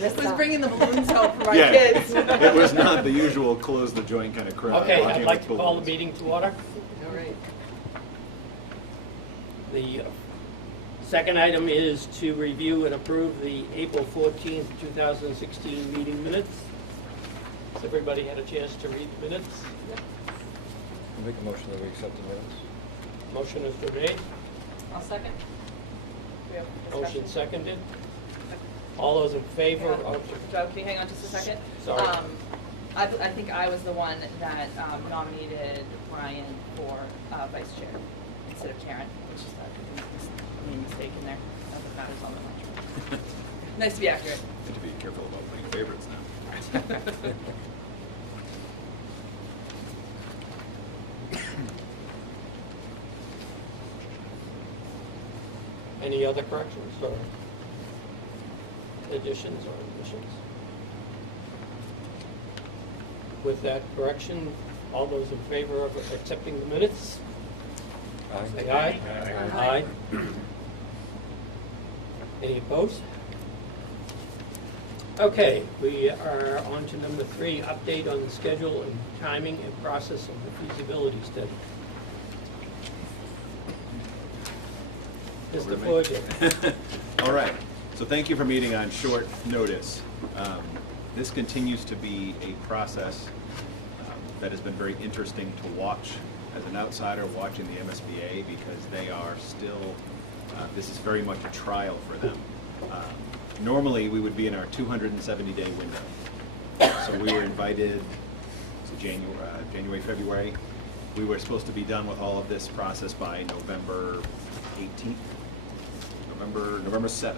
was bringing the balloons home for my Yeah, kids. it was not the usual close the joint kind of crowd. Okay, walking I'd like with to call the balloons. meeting to order. All right. The second item is to review and approve the April 14th, 2016 meeting minutes. Has everybody had a chance to read the minutes? I'll make a motion that we accept the minutes. Motion has been made, I'll second. We have motion discussion. seconded. All those in favor Hang on. of, Joe, can you hang on just a second? Sorry. I think I was the one that nominated Brian for vice chair instead of Karen, which is a mistake in there. Not that matters all that much. Nice to be accurate. Need to be careful about putting favorites now. any other corrections or additions or omissions? With that correction, all those in favor of accepting the minutes? Say aye. Aye. Any opposed? Okay, we are on to number 3, update on the schedule and timing and process of the feasibility study. Over to Mr. me. Forget. All right, so thank you for meeting on short notice. This continues to be a process that has been very interesting to watch as an outsider watching the MSBA, because they are still, this is very much a trial for them. Normally, we would be in our 270-day window. So we were invited, so January, February. We were supposed to be done with all of this process by November 18th, November 7th.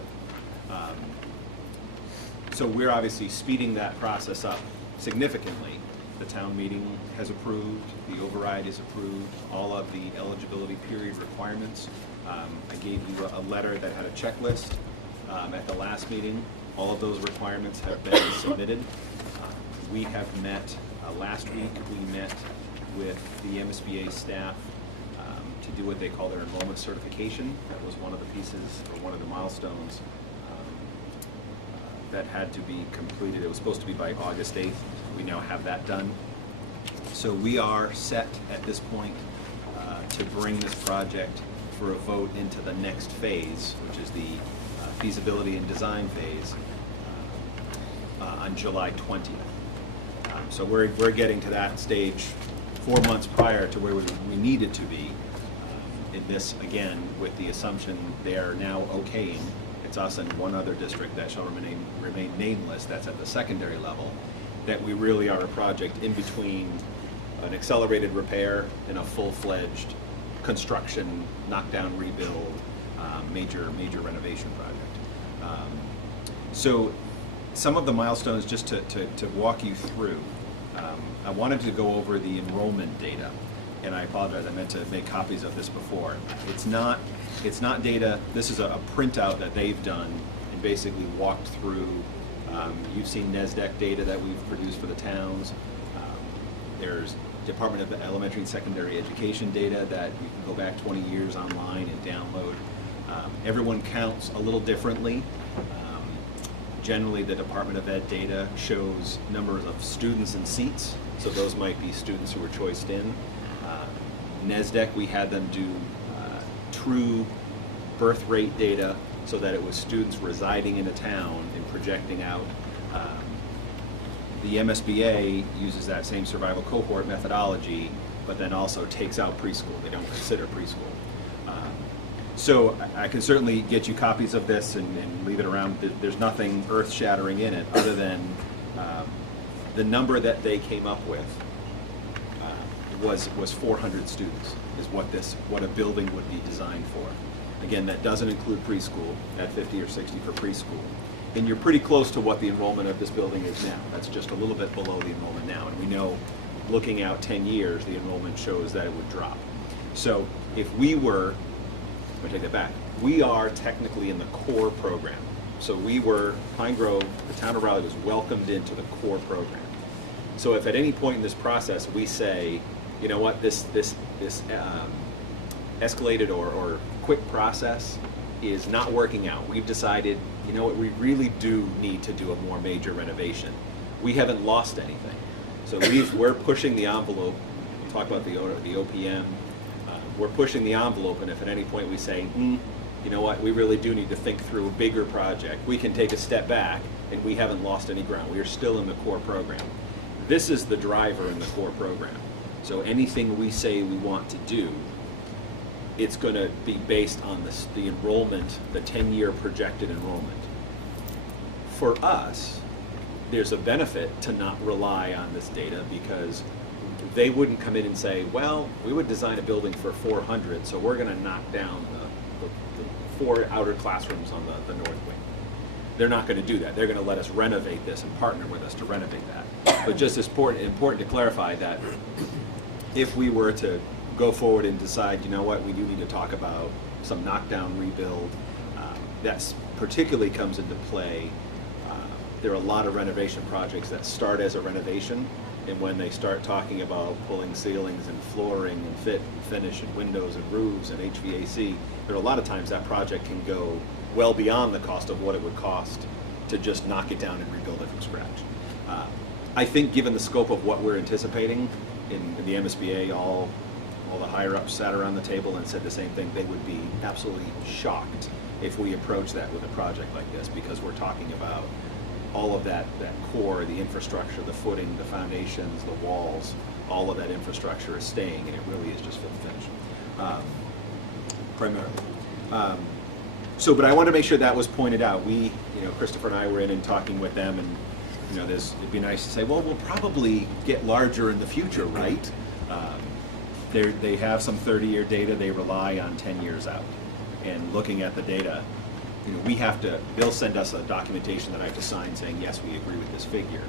So we're obviously speeding that process up significantly. The town meeting has approved, the override is approved, all of the eligibility period requirements. I gave you a letter that had a checklist at the last meeting. All of those requirements have been submitted. We have met, last week we met with the MSBA staff to do what they call their enrollment certification. That was one of the pieces, or one of the milestones that had to be completed. It was supposed to be by August 8th. We now have that done. So we are set at this point to bring this project for a vote into the next phase, which is the feasibility and design phase, on July 20th. So we're getting to that stage 4 months prior to where we needed to be. In this, again, with the assumption they are now okaying, it's us and one other district that shall remain nameless, that's at the secondary level, that we really are a project in between an accelerated repair and a full-fledged construction, knockdown, rebuild, major renovation project. So some of the milestones, just to walk you through, I wanted to go over the enrollment data, and I apologize, I meant to make copies of this before. It's not data, this is a printout that they've done and basically walked through. You've seen NESDEC data that we've produced for the towns. There's Department of Elementary and Secondary Education data that you can go back 20 years online and download. Everyone counts a little differently. Generally, the Department of Ed data shows numbers of students and seats, so those might be students who were choiced in. NESDEC, we had them do true birth rate data so that it was students residing in a town and projecting out. The MSBA uses that same survival cohort methodology, but then also takes out preschool. They don't consider preschool. So I can certainly get you copies of this and leave it around. There's nothing earth-shattering in it other than the number that they came up with was 400 students is what a building would be designed for. Again, that doesn't include preschool at 50 or 60 for preschool. And you're pretty close to what the enrollment of this building is now. That's just a little bit below the enrollment now. And we know, looking out 10 years, the enrollment shows that it would drop. So if we were, I'm gonna take that back, we are technically in the core program. So we were, Pine Grove, the town of Raleigh was welcomed into the core program. So if at any point in this process we say, you know what, this escalated or quick process is not working out. We've decided, you know what, we really do need to do a more major renovation. We haven't lost anything. So we're pushing the envelope. We'll talk about the OPM. We're pushing the envelope, and if at any point we say, you know what, we really do need to think through a bigger project, we can take a step back, and we haven't lost any ground. We are still in the core program. This is the driver in the core program. So anything we say we want to do, it's going to be based on the enrollment, the 10-year projected enrollment. For us, there's a benefit to not rely on this data, because they wouldn't come in and say, well, we would design a building for 400, so we're going to knock down the 4 outer classrooms on the north wing. They're not going to do that. They're going to let us renovate this and partner with us to renovate that. But just as important to clarify that if we were to go forward and decide, you know what, we do need to talk about some knockdown rebuild, that particularly comes into play. There are a lot of renovation projects that start as a renovation, and when they start talking about pulling ceilings and flooring and fit and finish and windows and roofs and HVAC, there are a lot of times that project can go well beyond the cost of what it would cost to just knock it down and rebuild it from scratch. I think given the scope of what we're anticipating in the MSBA, all the higher ups sat around the table and said the same thing. They would be absolutely shocked if we approach that with a project like this, because we're talking about all of that core, the infrastructure, the footing, the foundations, the walls, all of that infrastructure is staying, and it really is just fit and finish, primarily. But I want to make sure that was pointed out. Christopher and I were in and talking with them, and it'd be nice to say, well, we'll probably get larger in the future, right? They have some 30-year data. They rely on 10 years out. And looking at the data, they'll send us a documentation that I have to sign saying, yes, we agree with this figure.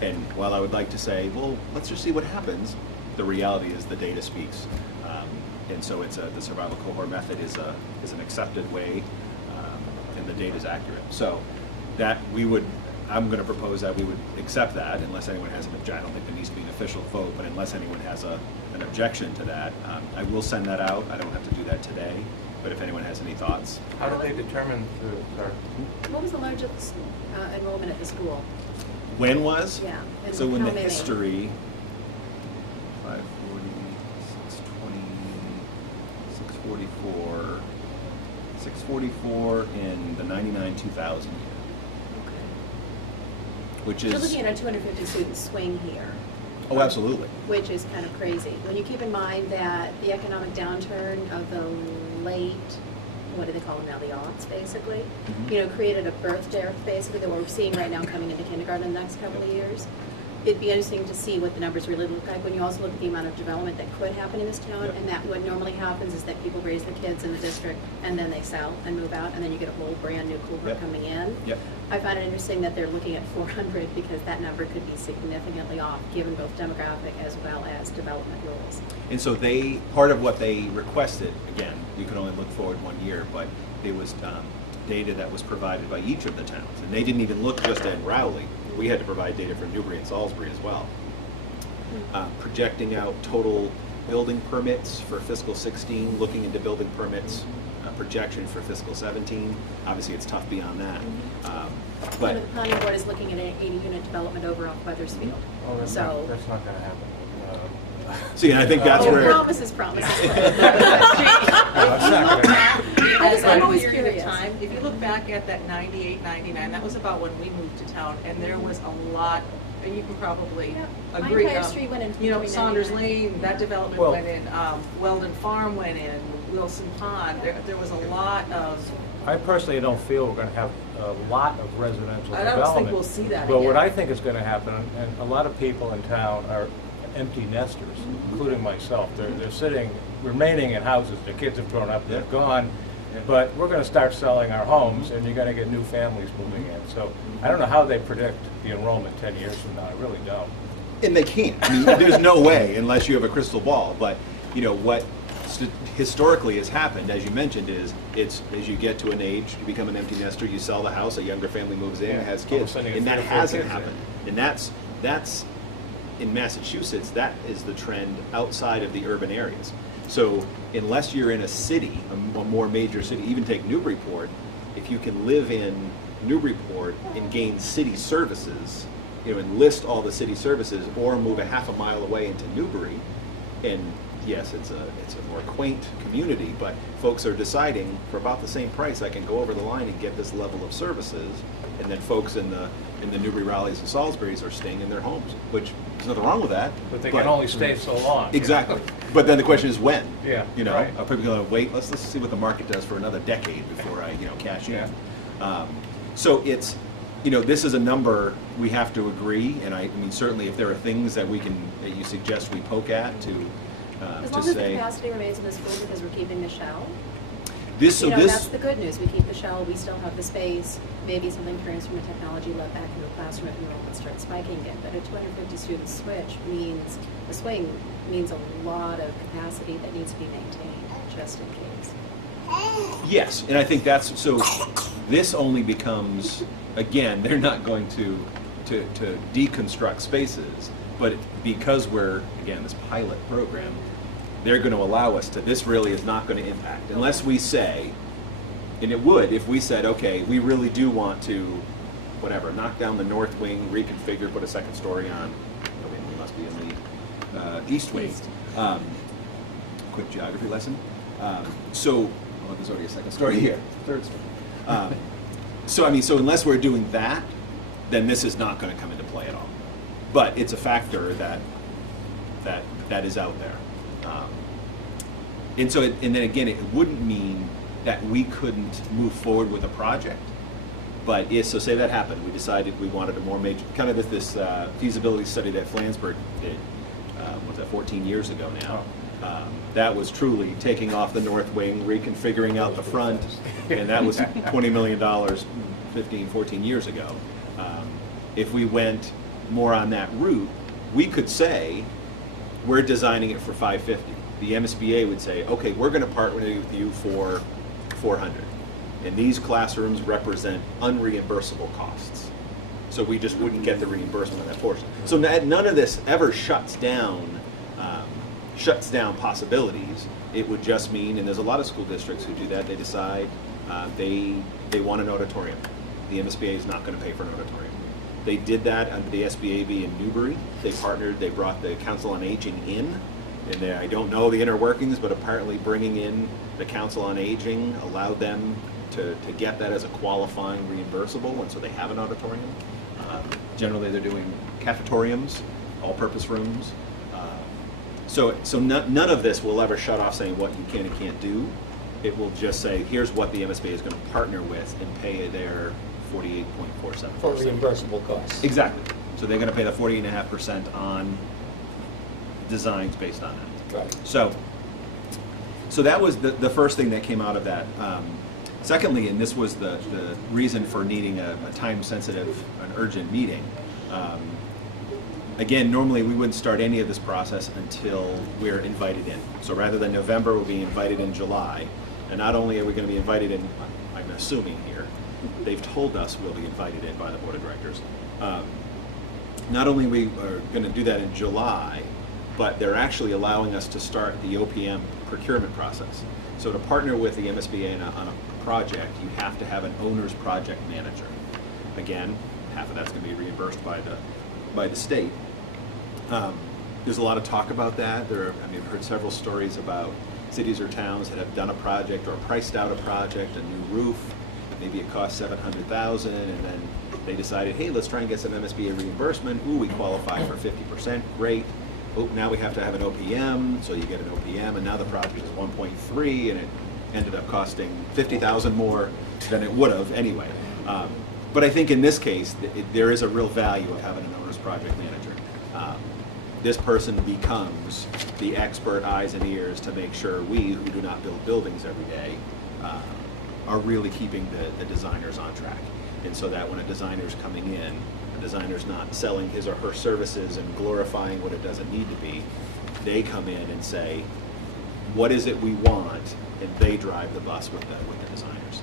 And while I would like to say, well, let's just see what happens, the reality is the data speaks. And so the survival cohort method is an accepted way, and the data is accurate. So I'm going to propose that we would accept that unless anyone has an objection. I don't think there needs to be an official vote, but unless anyone has an objection to that, I will send that out. I don't have to do that today, but if anyone has any thoughts. How do they determine What was the largest enrollment at the school? When was? Yeah. And So in how the many? history, 540, 620, 644 in the 99-2000 year. Which You're is, looking at a 250 student swing here. oh, absolutely. Which is kind of crazy. When you keep in mind that the economic downturn of the late, what do they call them now, the aughts, basically, created a birth dearth, basically, that we're seeing right now coming into kindergarten in the next couple of years. It'd be interesting to see what the numbers really look like when you also look at the amount of development that could happen in this town, and that what normally happens is that people raise their kids in the district, and then they sell and move out, and then you get a whole brand new cohort coming in. Yep. I find it interesting that they're looking at 400 because that number could be significantly off, given both demographic as well as development rules. And so part of what they requested, again, you can only look forward 1 year, but it was data that was provided by each of the towns. And they didn't even look just at Rowley. We had to provide data for Newbury and Salisbury as well. Projecting out total building permits for fiscal 16, looking into building permits, projection for fiscal 17. Obviously, it's tough beyond that. But The planning board is looking at an 80-unit development over off Weathersfield. Oh, that's So- not going to happen. see, I think that's where Promises. No, it's not gonna happen. I'm Over always a period of curious. time, if you look back at that 98, 99, that was about when we moved to town, and there was a lot, and you can probably Yeah. agree. Empire Street went in Saunders 99. Lane, that development Well- went in, Weldon Farm went in, Wilson Pond, there was a lot of, I personally don't feel we're gonna have a lot of residential I development. don't think we'll see that But what again. I think is gonna happen, and a lot of people in town are empty nesters, including myself. They're remaining in houses, their kids have grown up, they're gone. But we're gonna start selling our homes, and you're gonna get new families moving in. So I don't know how they predict the enrollment 10 years from now, I really don't. and they can't. I mean, there's no way unless you have a crystal ball. But what historically has happened, as you mentioned, is it's as you get to an age, you become an empty nester, you sell the house, a younger family moves in, Yeah. has All of a kids, sudden you get and that 3 or 4 hasn't kids happened. And that's in Massachusetts. That is the trend outside of the urban areas. So unless you're in a city, a more major city, even take Newburyport, if you can live in Newburyport and gain city services, you know, and list all the city services, or move a half a mile away into Newbury, and yes, it's a more quaint community, but folks are deciding for about the same price, I can go over the line and get this level of services, and then folks in the Newbury, Raleighs, and Salisburys are staying in their homes, which there's nothing wrong with that. But they can only stay so long. Exactly. But then the question is when? Yeah, You know, right. are people going to wait? Let's see what the market does for another decade before I, cash in. Yeah. So it's, this is a number we have to agree, and I mean, certainly if there are things that that you suggest we poke at As to long as the say. capacity remains in the school because we're keeping the shell. That's That's the good news. We keep the shell, we still have the space. Maybe something turns from a technology lab back into a classroom if enrollment starts spiking again. But a 250 student switch means, a swing means a lot of capacity that needs to be maintained, just in case. Yes, and I think so this only becomes, again, they're not going to deconstruct spaces, but because we're, again, this pilot program, they're going to allow us to, this really is not going to impact, unless we say, and it would if we said, okay, we really do want to, whatever, knock down the north wing, reconfigure, put a second story on, we must be in the east wing. East. Quick geography lesson. There's already a second story here, third story. So unless we're doing that, then this is not going to come into play at all. But it's a factor that is out there. And then again, it wouldn't mean that we couldn't move forward with a project. But so say that happened, we decided we wanted a more major, kind of this feasibility study that Flansburgh did, 14 years ago now. That was truly taking off the north wing, reconfiguring out the front, and that was $20 million 15, 14 years ago. If we went more on that route, we could say, we're designing it for $550. The MSBA would say, okay, we're going to partner with you for $400. And these classrooms represent unreimbursable costs. So we just wouldn't get the reimbursement of that portion. So none of this ever shuts down possibilities. It would just mean, and there's a lot of school districts who do that, they decide they want an auditorium. The MSBA is not going to pay for an auditorium. They did that under the SBAB in Newbury. They partnered, they brought the Council on Aging in, and I don't know the inner workings, but apparently bringing in the Council on Aging allowed them to get that as a qualifying reimbursable, and so they have an auditorium. Generally, they're doing cafetoriums, all-purpose rooms. So none of this will ever shut off saying what you can and can't do. It will just say, here's what the MSBA is going to partner with and pay their 48.47%. For reimbursable costs. Exactly. So they're going to pay the 48.5% on designs based on that. Right. So that was the first thing that came out of that. Secondly, and this was the reason for needing a time-sensitive, an urgent meeting. Again, normally we wouldn't start any of this process until we're invited in. So rather than November, we'll be invited in July. And not only are we going to be invited in, I'm assuming here, they've told us we'll be invited in by the Board of Directors. Not only we are going to do that in July, but they're actually allowing us to start the OPM procurement process. So to partner with the MSBA on a project, you have to have an owner's project manager. Again, half of that's going to be reimbursed by the state. There's a lot of talk about that. I've heard several stories about cities or towns that have done a project or priced out a project, a new roof. Maybe it cost $700,000, and then they decided, hey, let's try and get some MSBA reimbursement. Ooh, we qualify for 50%. Great. Oh, now we have to have an OPM, so you get an OPM, and now the project is 1.3, and it ended up costing $50,000 more than it would have anyway. But I think in this case, there is a real value of having an owner's project manager. This person becomes the expert eyes and ears to make sure we, who do not build buildings every day, are really keeping the designers on track. And so that when a designer's coming in, the designer's not selling his or her services and glorifying what it doesn't need to be. They come in and say, what is it we want? And they drive the bus with the designers.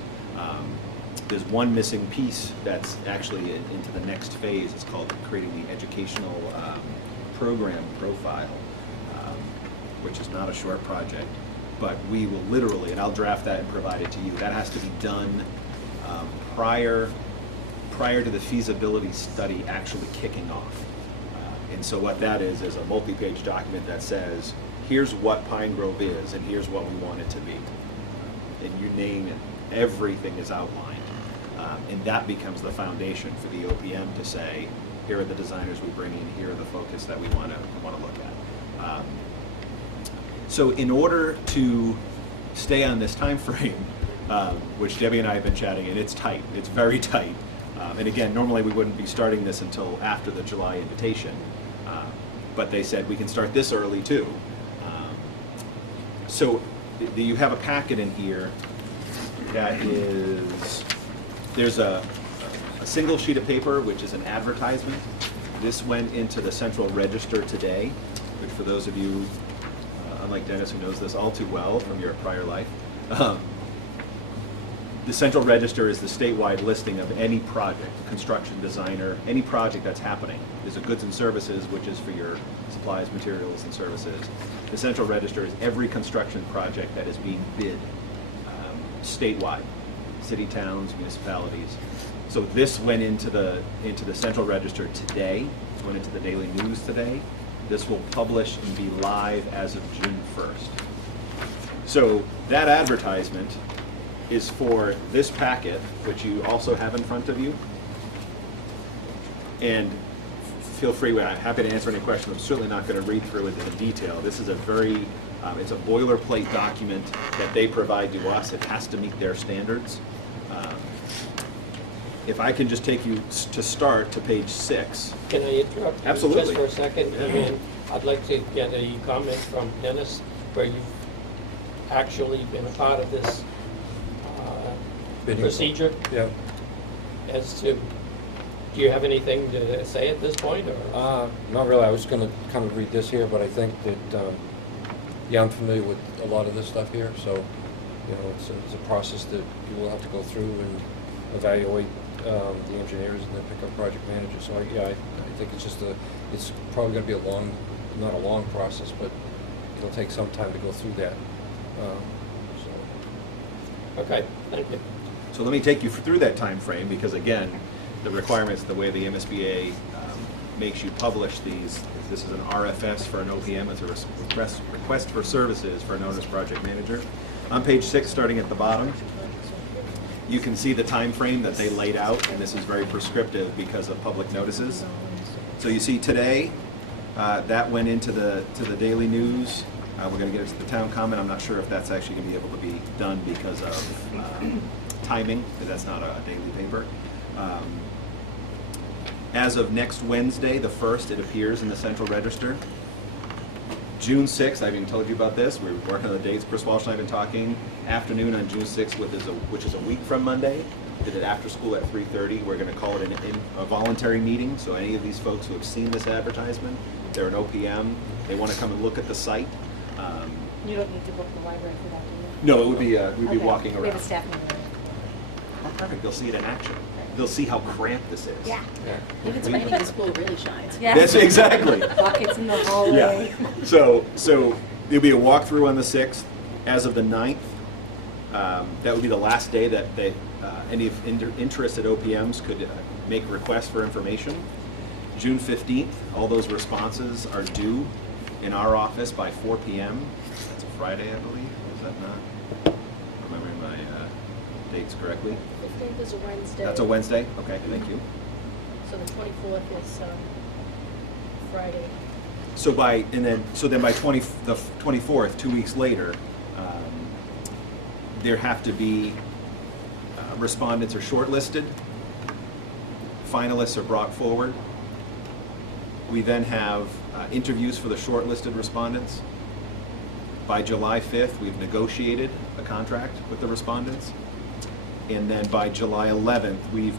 There's one missing piece that's actually into the next phase. It's called creating the educational program profile, which is not a short project, but we will literally, and I'll draft that and provide it to you, that has to be done prior to the feasibility study actually kicking off. And so what that is a multi-page document that says, here's what Pine Grove is, and here's what we want it to be. And you name it, everything is outlined. And that becomes the foundation for the OPM to say, here are the designers we bring in, here are the focus that we want to look at. So in order to stay on this time frame, which Debbie and I have been chatting, and it's tight, it's very tight. And again, normally we wouldn't be starting this until after the July invitation, but they said we can start this early too. So you have a packet in here that is, there's a single sheet of paper, which is an advertisement. This went into the Central Register today, which for those of you, unlike Dennis who knows this all too well from your prior life, the Central Register is the statewide listing of any project, construction, designer, any project that's happening. There's a goods and services, which is for your supplies, materials, and services. The Central Register is every construction project that is being bid statewide, city, towns, municipalities. So this went into the Central Register today. It went into the Daily News today. This will publish and be live as of June 1st. So that advertisement is for this packet, which you also have in front of you. And feel free, I'm happy to answer any questions. I'm certainly not going to read through it in detail. This is a very, it's a boilerplate document that they provide to us. It has to meet their standards. If I can just take you to start to page 6. Can I interrupt? you Absolutely. Just for a second? Yeah. And I'd like to get a comment from Dennis, where you've actually been a part of this Bidding. procedure, Yeah. as to, do you have anything to say at this point, or? Not really. I was going to kind of read this here, but I think that, yeah, I'm familiar with a lot of this stuff here, so, you know, it's a process that you will have to go through and evaluate the engineers and then pick up project managers. So, I think it's just it's probably going to be a long, not a long process, but it'll take some time to go through that. So. Okay, thank you. So let me take you through that time frame, because again, the requirements, the way the MSBA makes you publish these, this is an RFS for an OPM, it's a request for services for an owner's project manager. On page 6, starting at the bottom, you can see the time frame that they laid out, and this is very prescriptive because of public notices. So you see today, that went into the Daily News. We're going to get to the town comment. I'm not sure if that's actually going to be able to be done because of timing, because that's not a daily paper. As of next Wednesday, the 1st, it appears in the Central Register. June 6th, I've even told you about this. We're working on the dates. Chris Walsh and I have been talking. Afternoon on June 6th, which is a week from Monday. Did it after school at 3:30. We're going to call it a voluntary meeting. So any of these folks who have seen this advertisement, they're an OPM, they want to come and look at the site. You don't need to book the library for that, do you? No, it would be we'd be Okay. walking We have around. a staff member. Oh, perfect. They'll see it in action. They'll see how cramped this is. Yeah. If it's raining, the school really shines. Yeah. That's exactly. Buckets in the hallway. Yeah. So there'll be a walkthrough on the 6th. As of the 9th, that would be the last day that any interested OPMs could make requests for information. June 15th, all those responses are due in our office by 4 p.m. That's a Friday, I believe. Is that not? Remembering my dates correctly. 15th is a Wednesday. That's a Wednesday? Okay, thank you. So the 24th is Friday. So then by the 24th, 2 weeks later, there have to be respondents are shortlisted, finalists are brought forward. We then have interviews for the shortlisted respondents. By July 5th, we've negotiated a contract with the respondents. And then by July 11th, we've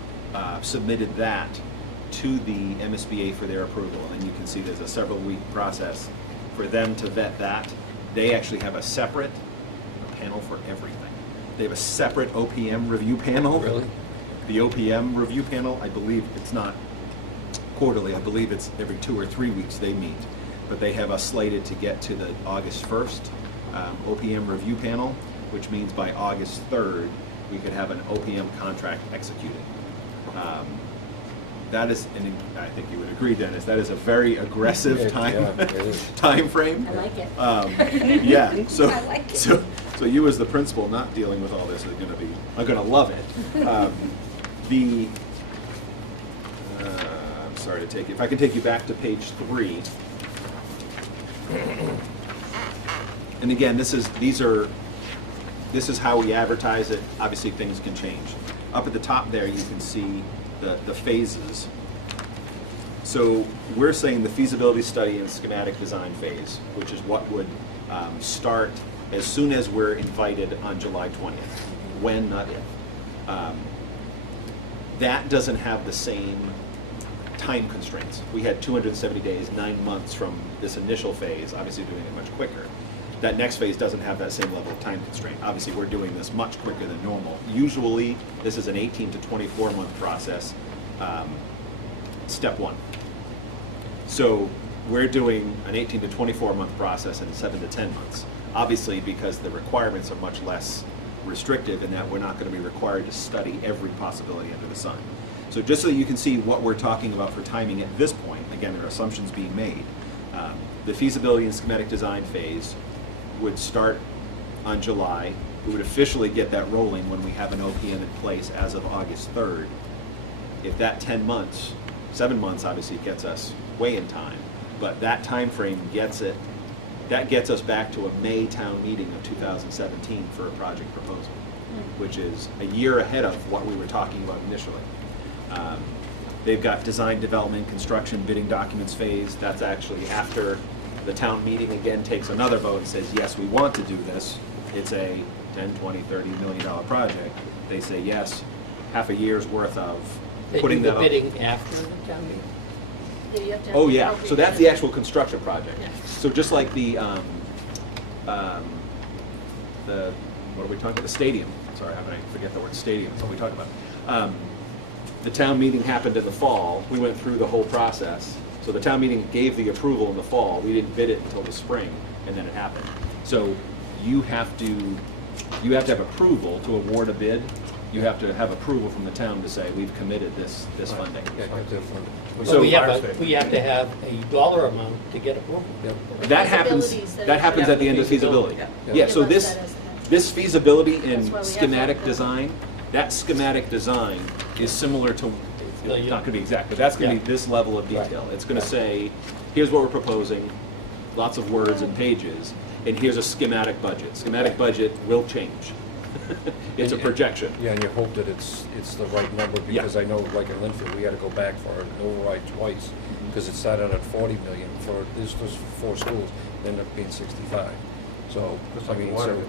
submitted that to the MSBA for their approval. And you can see there's a several-week process for them to vet that. They actually have a separate panel for everything. They have a separate OPM review panel. Really? The OPM review panel, I believe it's not quarterly, I believe it's every 2 or 3 weeks they meet. but they have us slated to get to the August 1st OPM review panel, which means by August 3rd, we could have an OPM contract executed. That is, and I think you would agree, Dennis, that is a very aggressive time frame. I like it. Yeah, so, I like it. so you as the principal not dealing with all this are gonna love it. I'm sorry to take you, if I can take you back to page 3. And again, this is how we advertise it. Obviously, things can change. Up at the top there, you can see the phases. So we're saying the feasibility study and schematic design phase, which is what would start as soon as we're invited on July 20th. When, not if. That doesn't have the same time constraints. We had 270 days, 9 months from this initial phase, obviously doing it much quicker. That next phase doesn't have that same level of time constraint. Obviously, we're doing this much quicker than normal. Usually, this is an 18 to 24 month process, step 1. So we're doing an 18 to 24 month process in 7 to 10 months. Obviously, because the requirements are much less restrictive in that we're not going to be required to study every possibility under the sun. So just so you can see what we're talking about for timing at this point, again, there are assumptions being made. The feasibility and schematic design phase would start on July. We would officially get that rolling when we have an OPM in place as of August 3rd. If that 10 months, 7 months obviously gets us way in time, but that time frame gets us back to a May town meeting of 2017 for a project proposal, which is a year ahead of what we were talking about initially. They've got design, development, construction, bidding documents phase. That's actually after the town meeting again takes another vote and says, yes, we want to do this. It's a 10, 20, $30 million project. They say yes, half a year's worth of They putting do that the on. bidding after the town meeting? Yeah, you have to have Oh, the yeah, appropriate so that's the bid. actual construction project. Yeah. So just like the, what are we talking about, the stadium, sorry, how did I forget the word stadium, that's what we talk about. The town meeting happened in the fall, we went through the whole process, so the town meeting gave the approval in the fall, we didn't bid it until the spring, and then it happened. So you have to have approval to award a bid, you have to have approval from the town to say, we've committed this funding. Yeah, you have to have funding. So- We have to have a dollar amount to get approval. Yep. That happens, Feasibility says- that happens at the end of feasibility. Feasibility, Yeah, so Give us this, that as an this feasibility That's why we and have schematic that. design, that schematic design is similar to, it's Yeah. not gonna be exact, but that's gonna be Yeah. this level of detail. It's gonna say, here's what we're proposing, lots of words and pages, and here's a schematic budget. Schematic budget will change. It's a projection. Yeah, and you hope that it's the right number, Yeah. because I know, like in Linfield, we had to go back for an override twice, because it started at 40 million for, this was 4 schools, ended up being 65. So, I mean, so,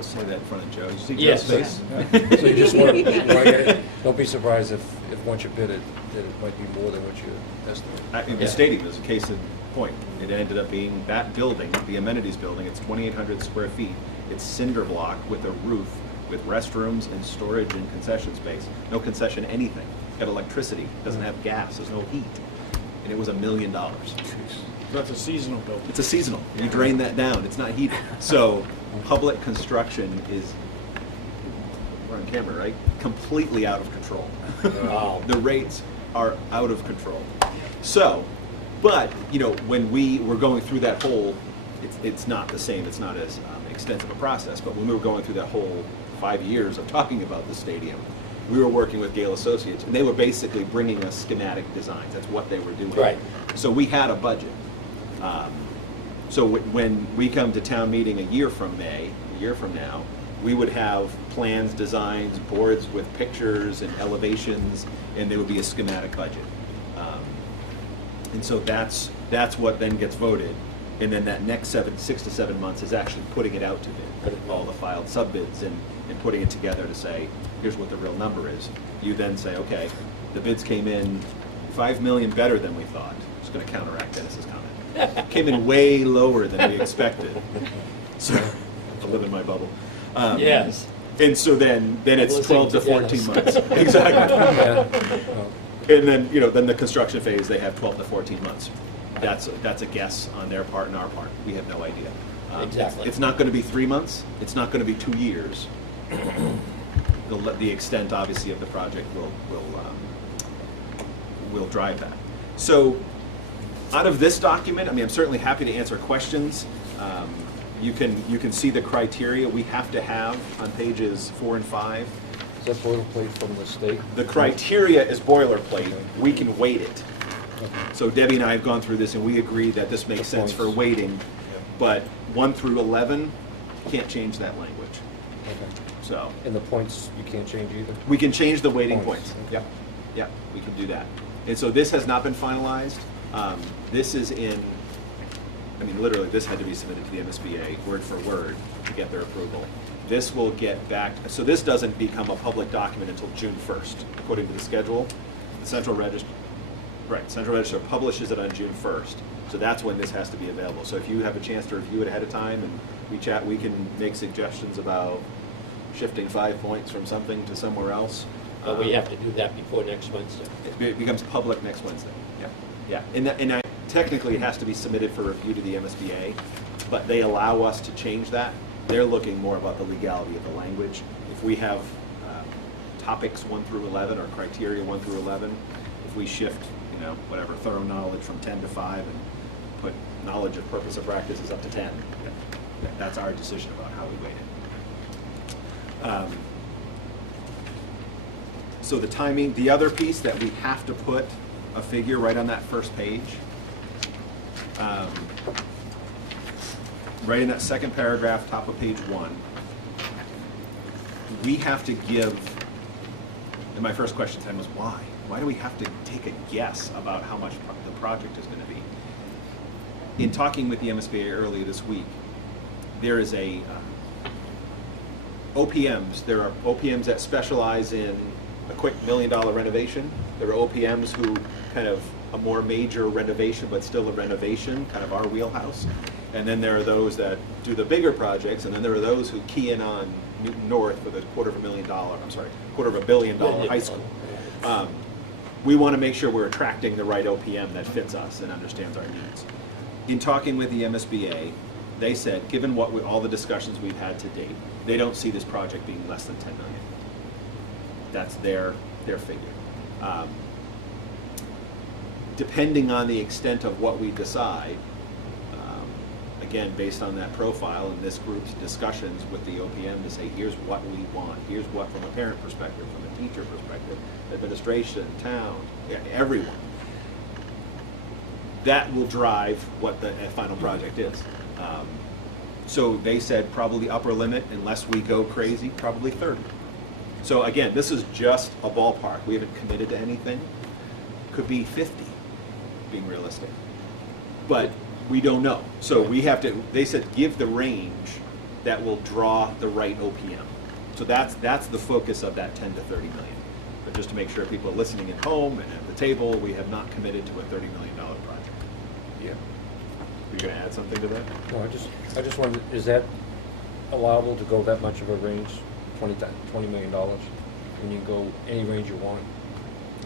Say that in front of Joe. You see Yes. Joe's face? so you just want to, don't be surprised if once you bid it, that it might be more than what you estimate. The Yeah. stadium is a case in point. It ended up being that building, the amenities building, it's 2,800 square feet. It's cinder block with a roof, with restrooms and storage and concession space. No concession anything. Got electricity, doesn't have gas, there's no heat. And it was $1 million. That's a seasonal building. It's a seasonal. You drain that down, it's not heated. So public construction is, we're on camera, right? Completely out of control. Wow. The rates are out of control. So, but, you know, when we were going through that whole, it's not the same, it's not as extensive a process, but when we were going through that whole 5 years of talking about the stadium, we were working with Gale Associates, and they were basically bringing us schematic designs. That's what they were doing. Right. So we had a budget. So when we come to town meeting a year from now, we would have plans, designs, boards with pictures and elevations, and there would be a schematic budget. And so that's what then gets voted. And then that next 6 to 7 months is actually putting it out to bid, all the filed sub-bids and putting it together to say, here's what the real number is. You then say, okay, the bids came in 5 million better than we thought. Just gonna counteract Dennis's comment. Came in way lower than we expected. So, I live in my bubble. Yes. And so then it's Listening 12 to to 14 Dennis. months. Exactly. Yeah. Well, And then, then the construction phase, they have 12 to 14 months. that's a guess on their part and our part. We have no idea. Exactly. It's not going to be 3 months. It's not going to be 2 years. The extent, obviously, of the project will drive that. So, out of this document, I mean, I'm certainly happy to answer questions. You can see the criteria we have to have on pages 4 and 5. Is that boilerplate from the state? The criteria is boilerplate. We can weight it. So Debbie and I have gone through this, and we agree that this makes The sense for points. weighting. But 1 through 11, can't change that language. Okay. So And the points, you can't change either? we can change the weighting Points, points. okay. Yeah, we can do that. And so this has not been finalized. This is in, I mean, literally, this had to be submitted to the MSBA word for word to get their approval. This will get back, so this doesn't become a public document until June 1st, according to the schedule. The Central Register, right, Central Register publishes it on June 1st. So that's when this has to be available. So if you have a chance to review it ahead of time and we chat, we can make suggestions about shifting 5 points from something to somewhere else. But we have to do that before next Wednesday. It becomes public next Wednesday. Yeah, yeah. And technically, it has to be submitted for review to the MSBA, but they allow us to change that. They're looking more about the legality of the language. If we have topics 1 through 11 or criteria 1 through 11, if we shift, whatever, thorough knowledge from 10 to 5 and put knowledge of purpose of practices up to 10, that's our decision about how we weight it. So the timing, the other piece that we have to put a figure right on that first page, right in that second paragraph, top of page 1, we have to give, and my first question to him was why? Why do we have to take a guess about how much the project is going to be? In talking with the MSBA earlier this week, there is OPMs. There are OPMs that specialize in a quick $1 million renovation. There are OPMs who kind of a more major renovation, but still a renovation, kind of our wheelhouse. And then there are those that do the bigger projects, and then there are those who key in on Newton North with a $250 million high school. We want to make sure we're attracting the right OPM that fits us and understands our needs. In talking with the MSBA, they said, given all the discussions we've had to date, they don't see this project being less than $10 million. That's their figure. Depending on the extent of what we decide, again, based on that profile and this group's discussions with the OPM to say, here's what we want, here's what from a parent perspective, from a teacher perspective, administration, town, everyone. That will drive what the final project is. So they said probably upper limit, unless we go crazy, probably 30. So again, this is just a ballpark. We haven't committed to anything. Could be 50, being realistic. But we don't know. So we have to, they said, give the range that will draw the right OPM. So that's the focus of that 10 to 30 million. But just to make sure people are listening at home and at the table, we have not committed to a $30 million project. Yeah. Are you going to add something to that? No, I just wondered, is that allowable to go that much of a range, $20 million? And you can go any range you want?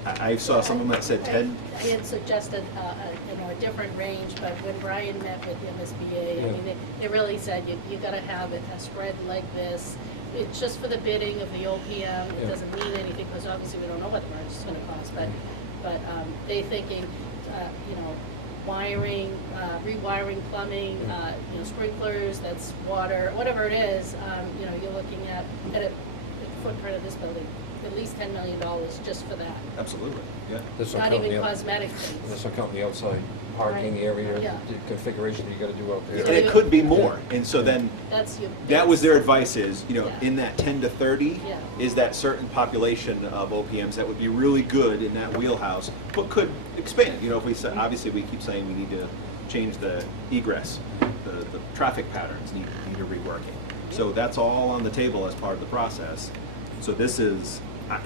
I saw someone that said 10. I had suggested, a different range, but when Brian met with the MSBA, Yeah. I mean, they really said you gotta have a spread like this. It's just for the bidding of the OPM, Yeah. it doesn't mean anything, because obviously we don't know what the rent is gonna cost, but they thinking, wiring, rewiring plumbing, sprinklers, that's water, whatever it is, you're looking at a footprint of this building, at least $10 million just for that. Absolutely, yeah. That's not Not counting even the out- cosmetic things. That's not counting the outside parking Right. area, Yeah. the configuration that you gotta do out there. And it could be more. And so then, That's your. that was their advice is, Yeah. in that 10 to 30, Yeah. is that certain population of OPMs that would be really good in that wheelhouse, but could expand. If we said, obviously we keep saying we need to change the egress, the traffic patterns need a reworking. So that's all on the table as part of the process. So this is,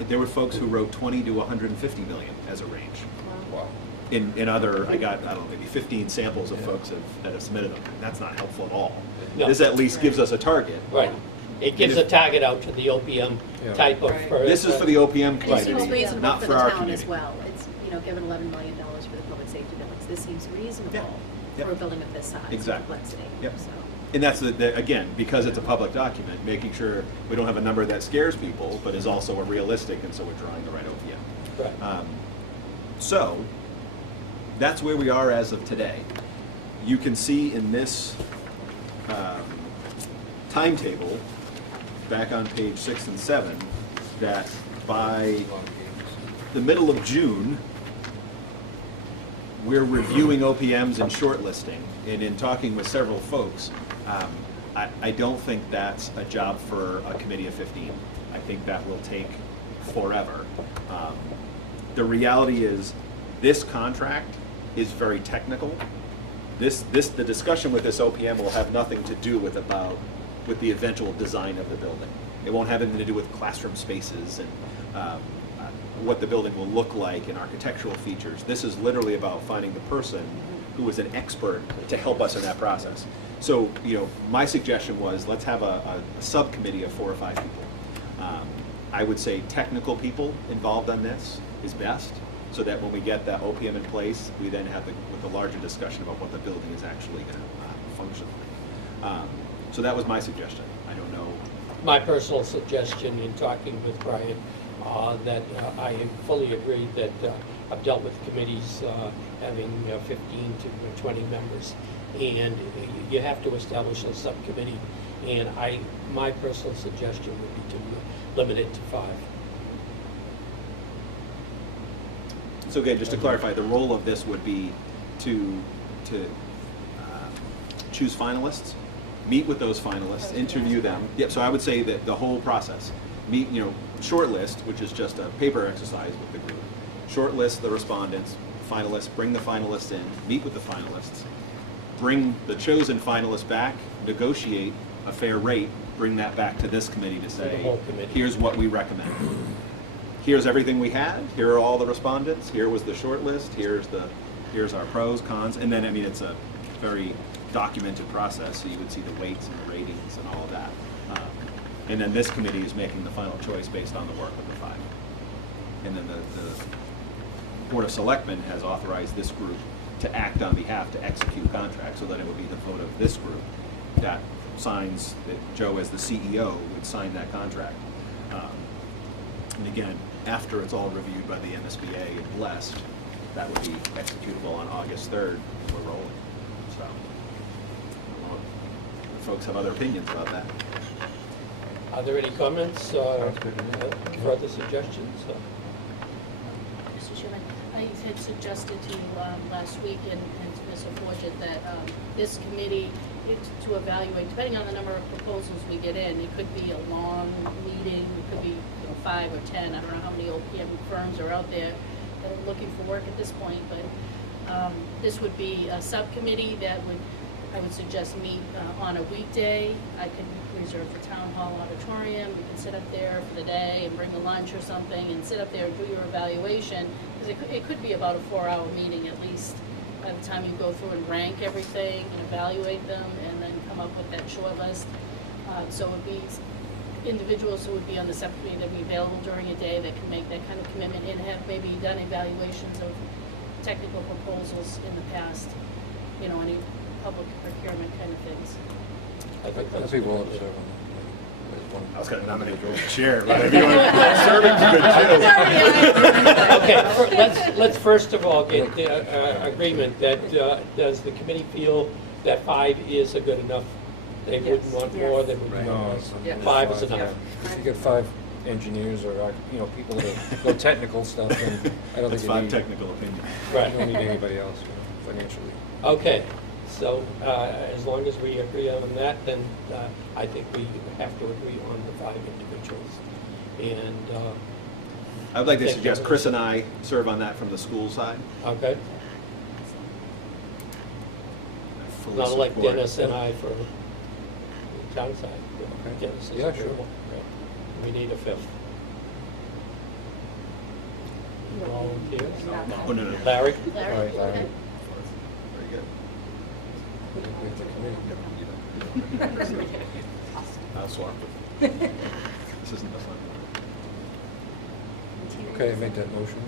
there were folks who wrote 20 to 150 million as a range. Wow. In other, I don't know, maybe 15 samples of folks that have submitted them. That's not helpful at all. No. This at least gives us a target. Right. It gives a target out to the OPM Yeah. type of Right. person. This is for the OPM And it seems community, reasonable not for for the our town community. as well. It's, given $11 million for the public safety buildings, this seems reasonable Yep. for a building of this size and Exactly. complexity. Yep. So, And that's, again, because it's a public document, making sure we don't have a number that scares people, but is also a realistic, and so we're drawing the right OPM. Right. So, that's where we are as of today. You can see in this timetable, back on page 6 and 7, that by the middle of June, we're reviewing OPMs and shortlisting. And in talking with several folks, I don't think that's a job for a committee of 15. I think that will take forever. The reality is, this contract is very technical. The discussion with this OPM will have nothing to do with the eventual design of the building. It won't have anything to do with classroom spaces and what the building will look like and architectural features. This is literally about finding the person who is an expert to help us in that process. So, my suggestion was, let's have a subcommittee of 4 or 5 people. I would say technical people involved on this is best, so that when we get that OPM in place, we then have the larger discussion about what the building is actually going to function like. So that was my suggestion. I don't know. My personal suggestion in talking with Brian, that I fully agree that I've dealt with committees having 15 to 20 members, and you have to establish a subcommittee, and my personal suggestion would be to limit it to 5. So again, just to clarify, the role of this would be to choose finalists, meet with those finalists, interview them. Yep. So I would say that the whole process, shortlist, which is just a paper exercise with the group, shortlist the respondents, finalists, bring the finalists in, meet with the finalists, bring the chosen finalists back, negotiate a fair rate, bring that back to this committee to The say, whole committee. here's what we recommend. Here's everything we had, here are all the respondents, here was the short list, here's our pros, cons, and then, it's a very documented process, so you would see the weights and the ratings and all of that. And then this committee is making the final choice based on the work of the 5. And then the Board of Selectmen has authorized this group to act on behalf to execute contracts, so that it would be the vote of this group that signs, that Joe as the CEO would sign that contract. And again, after it's all reviewed by the MSBA and blessed, that would be executable on August 3rd, and we're rolling. So, I don't know if folks have other opinions about that. Are there any comments, further suggestions? Mr. Chairman, I had suggested to you last week and to Mr. Forget that this committee, to evaluate, depending on the number of proposals we get in, it could be a long meeting, it could be 5 or 10, I don't know how many OPM firms are out there that are looking for work at this point, but this would be a subcommittee that I would suggest meet on a weekday. I could reserve the town hall auditorium, we can sit up there for the day and bring a lunch or something and sit up there and do your evaluation, because it could be about a 4-hour meeting at least, by the time you go through and rank everything and evaluate them and then come up with that short list. So it would be individuals who would be on the subcommittee that would be available during a day that can make that kind of commitment and have maybe done evaluations of technical proposals in the past, any public procurement kind of things. I think I'd that's be a good willing to idea. serve on that. I was going to nominate you as chair, but if you want serving's good too. Okay, let's first of all get the agreement that, does the committee feel that 5 is a good enough? They wouldn't want more, they would Right. want less. Yeah. 5 is enough. If you get 5 engineers or, people that go technical stuff, then I don't That's think 5 you need, technical opinions. Right. you don't need anybody else financially. Okay, so as long as we agree on that, then I think we have to agree on the 5 individuals. And, I would like to suggest Chris and I serve on that from the school side. okay, I fully not like support- Dennis and I for the town side. Okay. Dennis is Yeah, sure. available. Right. We need a 5th. Volunteers? Oh, no. Larry? All right, Larry. Okay. Very good. We have the committee. I'll swap it. This isn't the fun. Okay, I made that motion.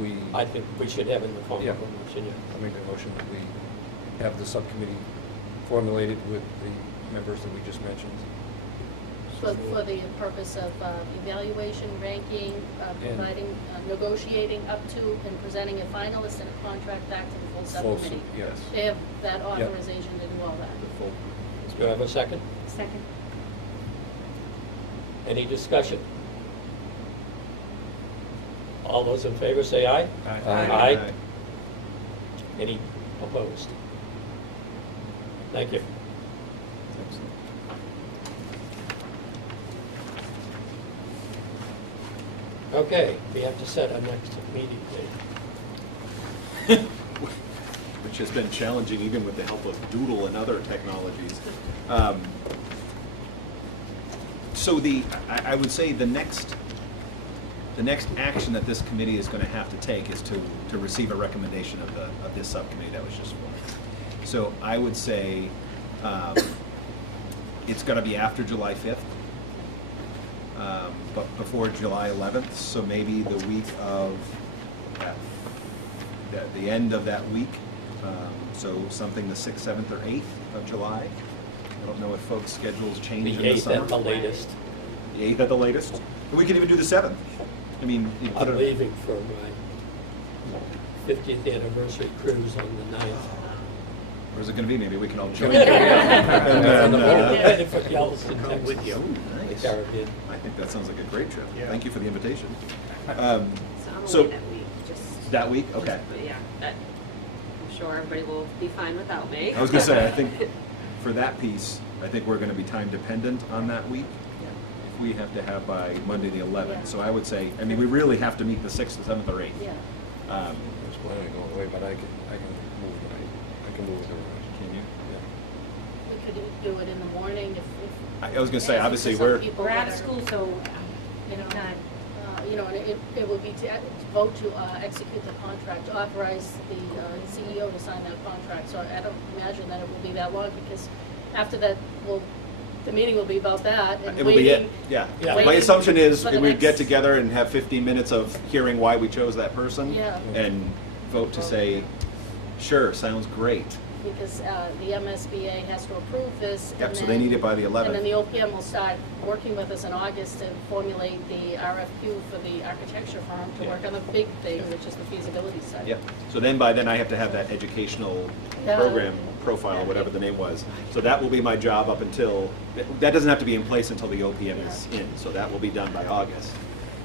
we, I think we should have in the form of Yeah. a motion, yeah. I make a motion that we have the subcommittee formulated with the members that we just mentioned. For the purpose of evaluation, ranking, providing, negotiating up to and presenting a finalist and a contract back to the full Full subcommittee. Yes. They have that authorization to do all that. The full. Do I have a second? Second. Any discussion? All those in favor say aye. Aye. Any opposed? Thank you. Excellent. Okay, we have to set our next meeting date. Which has been challenging even with the help of Doodle and other technologies. So I would say the next action that this committee is going to have to take is to receive a recommendation of this subcommittee that was just formed. So I would say it's going to be after July 5th. But before July 11th, so maybe the week of the end of that week, so something the 6th, 7th, or 8th of July. I don't know if folks' schedules change in The the 8th summer. at the latest. The 8th at the latest? We could even do the 7th. I mean, you put I'm it, leaving for my 50th anniversary cruise on the 9th. where's it gonna be? Maybe we can all join you. On the boat, And, headed for Galveston, Texas. with you. The Nice. Caribbean. I think that sounds like a great trip. Yeah. Thank you for the invitation. So I'm So- away that week, just, That week? Okay. but yeah, I'm sure everybody will be fine without me. I was gonna say, I think for that piece, I think we're gonna be time dependent on that week. If we have to have by Monday the 11th. Yeah. So I would say, I mean, we really have to meet the 6th, the 7th, or 8th. Yeah. I was planning to go away, but I can move it around. Can you? Yeah. We could do it in the morning if. I was gonna say, as obviously, for some we're, people We're that out of are, school, so You know, not, you know, and it would be to vote to execute the contract, to authorize the CEO to sign that contract. So I don't imagine that it will be that long, because after that, the meeting will be about that and it will be it, waiting. yeah. Yeah. My assumption is For the we'd get next- together and have 15 minutes of hearing why we chose that person. Yeah. And vote to say, sure, sounds great. Because the MSBA has to approve this. Yep, and so they then- need it by the 11th. And then the OPM will start working with us in August to formulate the RFQ for the architecture firm to Yeah. work on the big thing, which is the feasibility study. Yep. So then by then I have to have that educational Yeah. program profile, or whatever the name was. So that will be my job up until, that doesn't have to be in place until the OPM is in. So that will be done by August.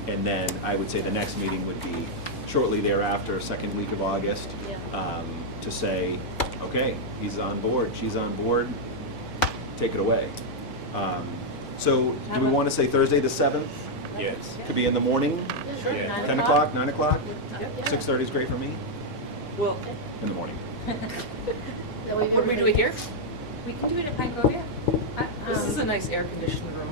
And then I would say the next meeting would be shortly thereafter, second week of August. Yeah. To say, okay, he's on board, she's on board, take it away. So do we want to say Thursday the 7th? Yes. Could be in the morning, Yeah, sure. 10 o'clock, 9 o'clock? Yeah. 6:30 is great for me, Well, in the morning. That way What do we do it here? we can do it at Pine Cove, yeah. this is a nice air-conditioned room.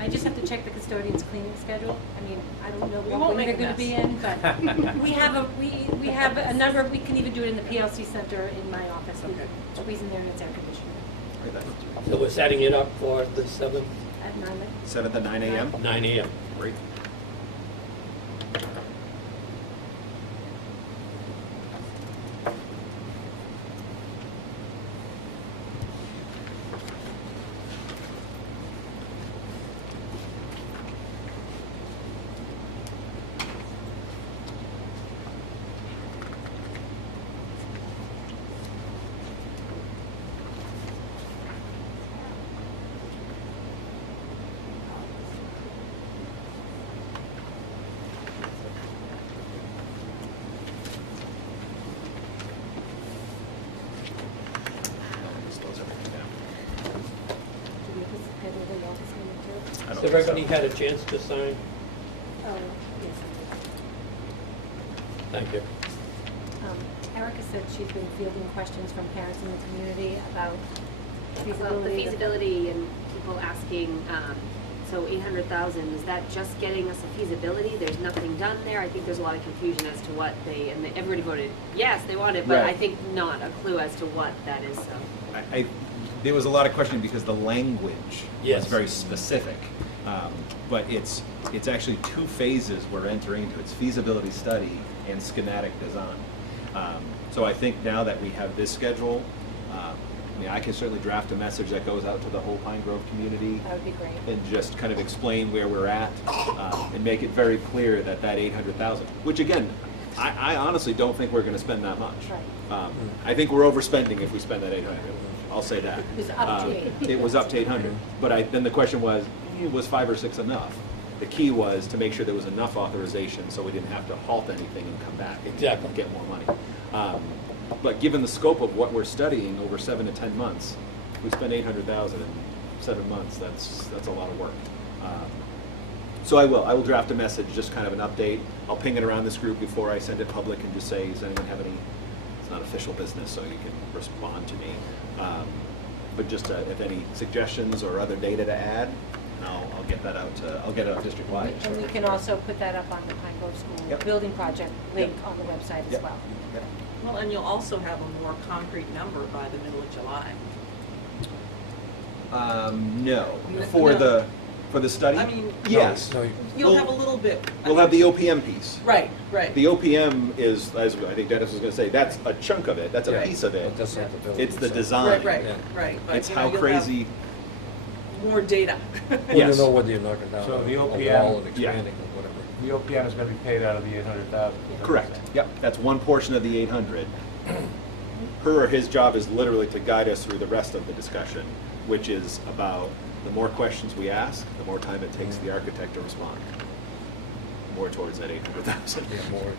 I just have to check the custodian's cleaning schedule. I mean, I don't know We what won't week make they're a gonna be mess. in, but we have a number, we can even do it in the PLC center in my office. We Okay. can squeeze in there and it's air conditioned Right, that works. So we're setting it up for the 7th, at 9. 7th at 9 a.m.? 9 a.m. Great. Slows everything down. Do we have everybody else's name too? I don't Has think so. everybody had a chance to sign? Oh, yes. Thank you. Erica said she's been fielding questions from parents in the community about Well, the feasibility and people asking, so 800,000, is that just getting us a feasibility? There's nothing done there? I think there's a lot of confusion as to what everybody voted, yes, they want it, but I Right. think not a clue as to what that is, so. There was a lot of questioning because the language Yes. was very specific. But it's actually two phases we're entering into. It's feasibility study and schematic design. So I think now that we have this schedule, I mean, I can certainly draft a message that goes out to the whole Pine Grove community That would be great. and just kind of explain where we're at, and make it very clear that that 800,000, which again, I honestly don't think we're gonna spend that much. Right. I think we're overspending if we spend that 800, I'll say that. It was up to Um, 8. It was up to 800, but then the question was 5 or 6 enough? The key was to make sure there was enough authorization so we didn't have to halt anything and come back and Exactly. get more money. But given the scope of what we're studying over 7 to 10 months, if we spend 800,000 in 7 months, that's a lot of work. So I will draft a message, just kind of an update. I'll ping it around this group before I send it public and just say, does anyone have any, it's not official business, so you can respond to me. But just if any suggestions or other data to add, I'll get that out, I'll get it out district-wide. And we can also put that up on the Pine Grove School Yep. building project link Yep. on the website as Yep. well. Yep. Well, and you'll also have a more concrete number by the middle of July. No, No. for the study? I mean, Yes. No, You'll We'll- have a little bit. We'll have the OPM piece. Right, right. The OPM is, as I think Dennis was gonna say, that's a chunk of it, that's a Right. piece of it. but that's not the building. It's the so- design. Right, Yeah. right. But, It's you know, how you'll have crazy, more data. Well, Yes. you know whether you're knocking down So the a OPM wall and expanding or whatever. The OPM is gonna be paid out of the 800,000. correct, yep, that's one portion of the 800. Her or his job is literally to guide us through the rest of the discussion, which is about the more questions we ask, the more time it takes the architect to respond. More towards that 800,000. Yeah, more.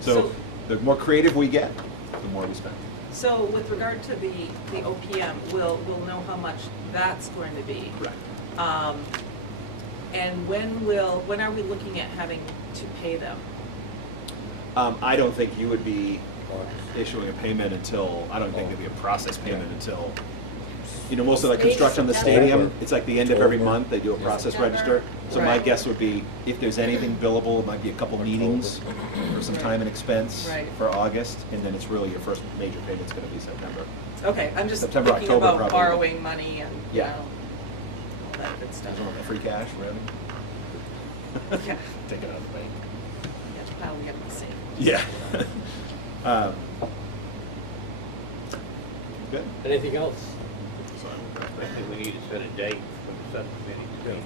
So the more creative we get, the more we spend. So with regard to the OPM, we'll know how much that's going to be. Correct. And when are we looking at having to pay them? I don't think you would be August. issuing a payment until, I don't think there'd be a process payment Yeah. until, you know, most of the Maybe construction of the September. stadium, it's like the end of every October. month, they do a process September. register. So my Right. guess would be, if there's anything billable, it might be a couple meetings for some time and expense Right. for August, and then it's really your first major payment's gonna be September. Okay, I'm just September, thinking October, about probably. borrowing money and, you Yeah. know, all that good stuff. Is it free cash, revenue? Yeah. Take it out of the bank. Yeah, well, we have to see. Yeah. Good. Anything else? So I will draft I that. think we need to set a date for the subcommittee to meet.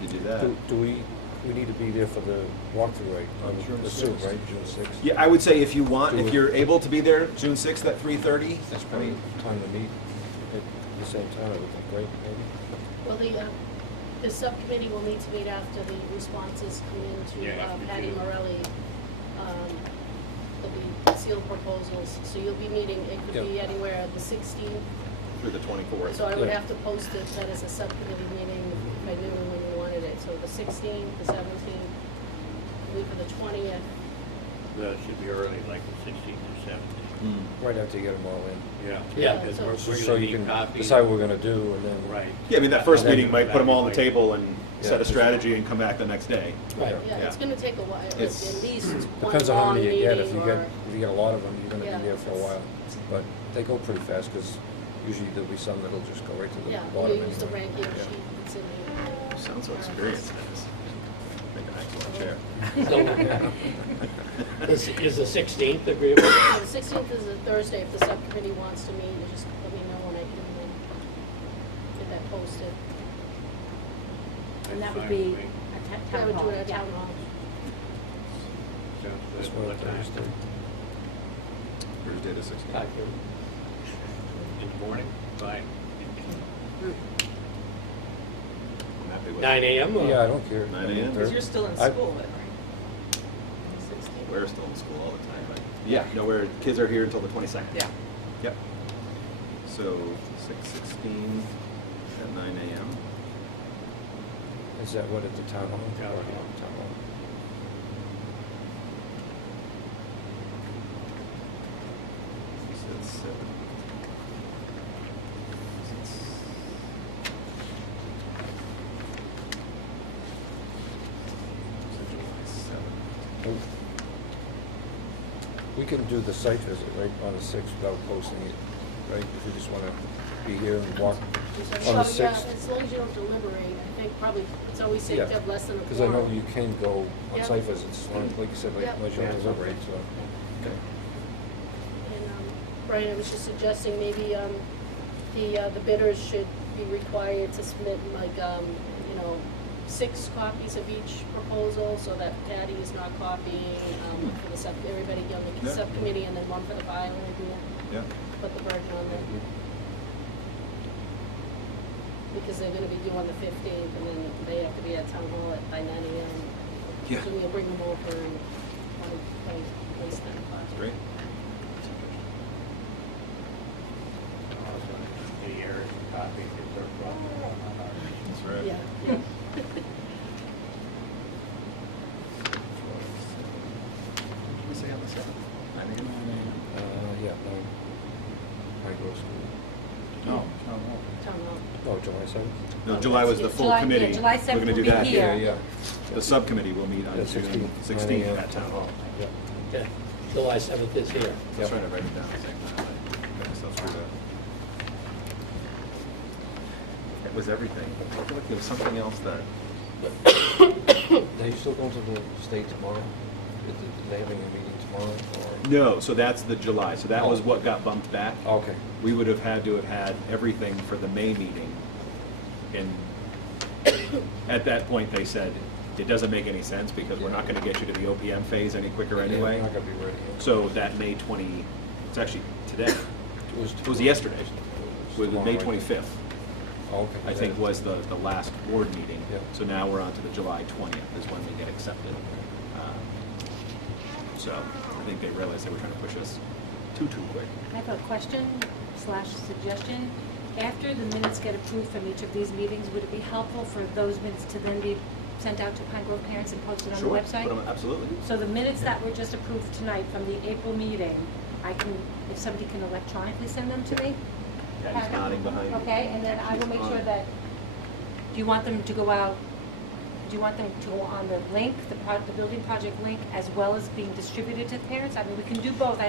We could do that. Do we need to be there for the walkthrough, right? On June the suit, 6th. right, June 6th? Yeah, I would say if you want, Do if it. you're able to be there June 6th at 3:30, That's probably time to meet at the same time, I would think, right, maybe? Well, the subcommittee will need to meet after the responses come in Yeah, to after Patty June. Morelli. There'll be sealed proposals, so you'll be meeting, it could be Yeah. anywhere the 16th. through the 24th. So I would Yeah. have to post it, that as a subcommittee meeting, if I knew when you wanted it. So the 16th, the 17th, week of the 20th. Well, it should be early, like the 16th or 17th. Mm. Right after you get them all in. Yeah. Yeah, Because so- we're So gonna you need can copies. decide what we're gonna do, and then. Right. Yeah, I mean, that first And then meeting might put them all on the evaluate. table and set Yeah. a strategy and come back the next day. Right. Yeah, it's Yeah. gonna take a while, at It's- least one Depends on how long many you get, meeting or. if you get a lot of them, you're gonna Yeah, be there for a it's- while. But they go pretty fast, because usually there'll be some that'll just go right to the Yeah, bottom. you use the anyway. ranking Yeah. sheet, it's in the. Sounds so experienced, Dennis. Make an excellent chair. Is the 16th agreeable? Yeah, the 16th is a Thursday, if the subcommittee wants to meet, you just let me know and I can get that posted. And that would Fine be with me. a I town would hall. do it at yeah. town hall. Sounds That's good. what What time? Thursday. Thursday the 16th. In the morning? Fine. I'm happy with 9 it. a.m. or- Yeah, I don't care. 9 a.m.? Because you're still in I- school then, right? On the 16th. We're still in school all the time, but yeah, no, kids are here until the 22nd. Yeah. Yep. So 6:16 at 9 a.m. Is that what, at the town hall? Town hall. Town hall. Said 7. July 7th. We can do the site visit, right, on the 6th without posting it. right? If we just wanna be here and walk on So, the yeah, 6th. as long as you don't deliberate, I think probably it's always safe to have less than a Because I know quorum. you can go on Yeah. site visits, like you said, like, Yeah. unless you don't deliberate, so. Okay. And, Brian, I was just suggesting maybe, the bidders should be required to submit like, 6 copies of each proposal, so that Patty is not copying, one for the everybody on the Yeah. subcommittee, and then one for the filing, Yeah. put the burden on them. Because they're gonna be due on the 15th, and then they have to be at town hall by 9 AM. Yeah. So we'll bring them over and, place them. Great. The year's copy is their problem. That's right. Yeah. What did we say on the 7th? 9 a.m.? Yeah, no. Pine Grove School. No, town hall. Town hall. Oh, July 7th? No, July was the full July- yeah, committee. July We're 7th gonna will do be that. here. Yeah. The subcommittee will meet on Yeah, June 16th, 16th 9 at Town Hall. Yeah. Yeah, July 7th is here. I was trying to write it down at the same time. I got myself screwed up. It was everything. I feel like there was something else that, Are you still going to the state tomorrow? Is they having a meeting tomorrow, or? no, so that's the July. So that was Oh. what got bumped back. Okay. We would have had to have had everything for the May meeting. And at that point, they said, it doesn't make any sense because we're not gonna get you to the OPM phase any quicker anyway. Yeah, not gonna be ready. So that May 20, it's actually today. It was yesterday. It was tomorrow, May I think. 25th. Oh, okay. I think was the last board meeting. Yeah. So now we're on to the July 20th is when we get accepted. So I think they realized they were trying to push us too quick. I have a question / suggestion. After the minutes get approved from each of these meetings, would it be helpful for those minutes to then be sent out to Pine Grove parents and posted on the website? Absolutely. So the minutes that were just approved tonight from the April meeting, I can, if somebody can electronically send them to me? Patty's nodding behind you. Okay, and then I will make sure that, do you want them to go out, do you want them to go on the link, the building project link, as well as being distributed to the parents? I mean, we can do both.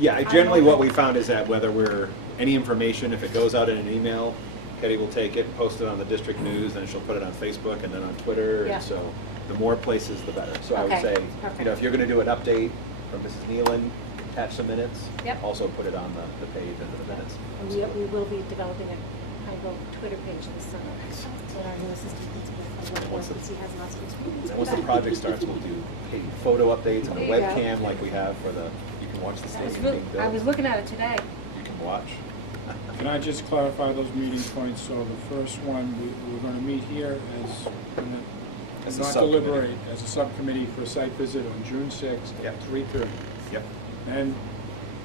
Yeah, I generally don't know. what we found is that whether we're, any information, if it goes out in an email, Patty will take it, post it on the district news, then she'll put it on Facebook and then on Twitter. Yeah. And so the more places, the better. So I would Okay, say, perfect. if you're gonna do an update from Mrs. Nealon, attach some minutes. Yep. Also put it on the page under the minutes. And we will be developing a Pine Grove Twitter page this summer. That our new assistant principal, Once the- since he has lots of experience. And once the project starts, we'll do paid photo updates and a There you go. webcam like we have for the, you can watch the I was stadium really- being built. I was looking at it today. You can watch. Can I just clarify those meeting points? So the first one, we're gonna meet here As a not subcommittee. deliberate, as a subcommittee for a site visit on June 6th Yep. at 3:30. Yep. And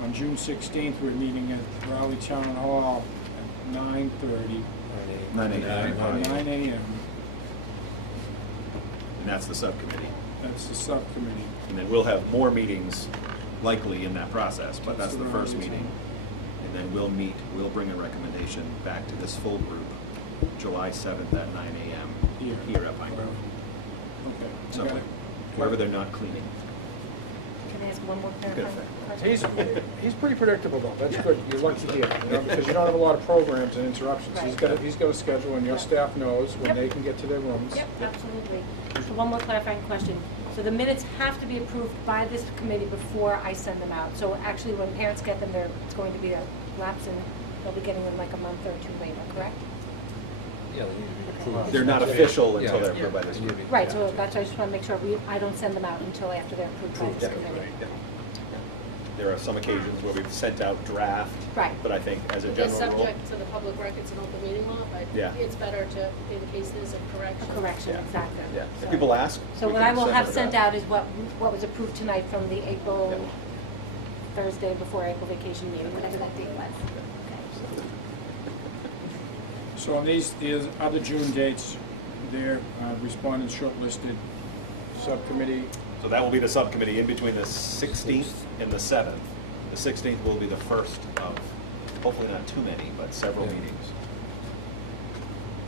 on June 16th, we're meeting at Raleigh Town Hall at 9:30. 9 a.m. 9 a.m. And that's the subcommittee. That's the subcommittee. And then we'll have more meetings likely in that process, but that's the That's first the meeting. And then we'll bring a recommendation back to this full group, July 7th at 9 a.m. here at Pine Grove. Okay. So Got it. wherever they're not cleaning. Can I ask one more clarifying Good. question? He's pretty predictable though, that's good, you're lucky here, because you don't have a lot of programs and interruptions. He's got a schedule and your staff knows when Yep. they can get to their rooms. Yep, absolutely. So one more clarifying question. So the minutes have to be approved by this committee before I send them out. So actually, when parents get them, it's going to be a lapse and they'll be getting them like a month or two later, correct? Yeah, they need to be approved. They're not official until Yeah. they're approved by this Yeah. group. Right, so that's, I just want to make sure I don't send them out until after they're approved by this committee. Yeah. There are some occasions where we've sent out draft. Right. But I think as a They're general rule. subject to the public records and open meeting law, but Yeah. it's better to, in case there's a A correction. correction, Yeah. exactly. Yeah, So- if people ask. So we what can I will send have them a sent draft. out is what was approved tonight from the April, Yep. Thursday before April vacation meeting, whatever that date was. So on these other June dates, they're respondents shortlisted, subcommittee. So that will be the subcommittee in between the 16th and the 7th. The 16th will be the first of, hopefully not too many, but several Yeah. meetings.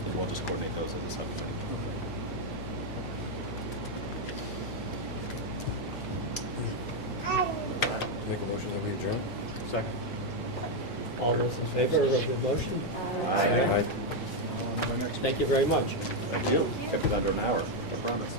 And we'll just coordinate those as a subcommittee. Make a motion that we adjourn? Second. All those in favor of the motion? Aye. Our next Thank you very much. Thank you. Kept it under an hour, I promise.